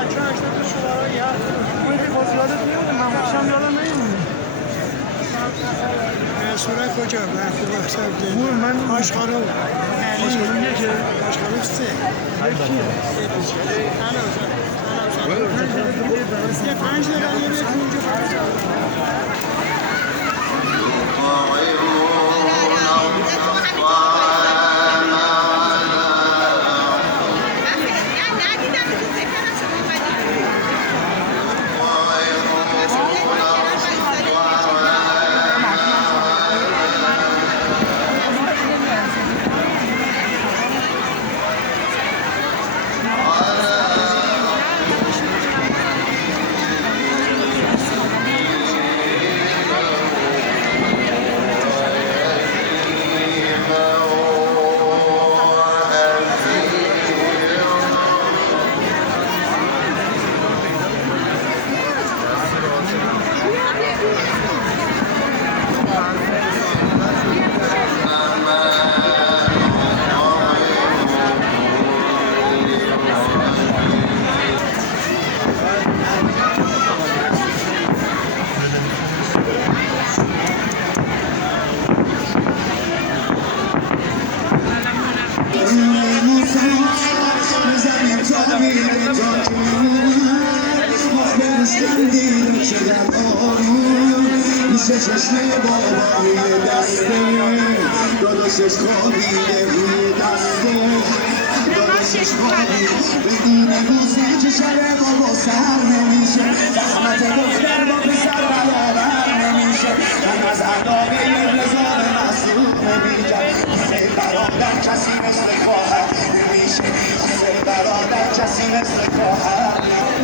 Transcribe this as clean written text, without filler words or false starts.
بچه 80 شماره یه بازی یادت میمونه من باشم یادم نمیمونه سوره کجا؟ من آشخانم یکه آشخانم سه یکیه یه 5 دقیقه یه بیت اونجا چشمه بابا روی دسته داداشش خوابیده روی دسته داداشش خوابیده بدون بوسه که شب بابا سر نمیشه زحمت دختر با پسر برابر نمیشه من از عذاب یه رزار معصوم نمیگم مثل برادر کسی مثل خواهر نمیشه مثل برادر کسی مثل خواهر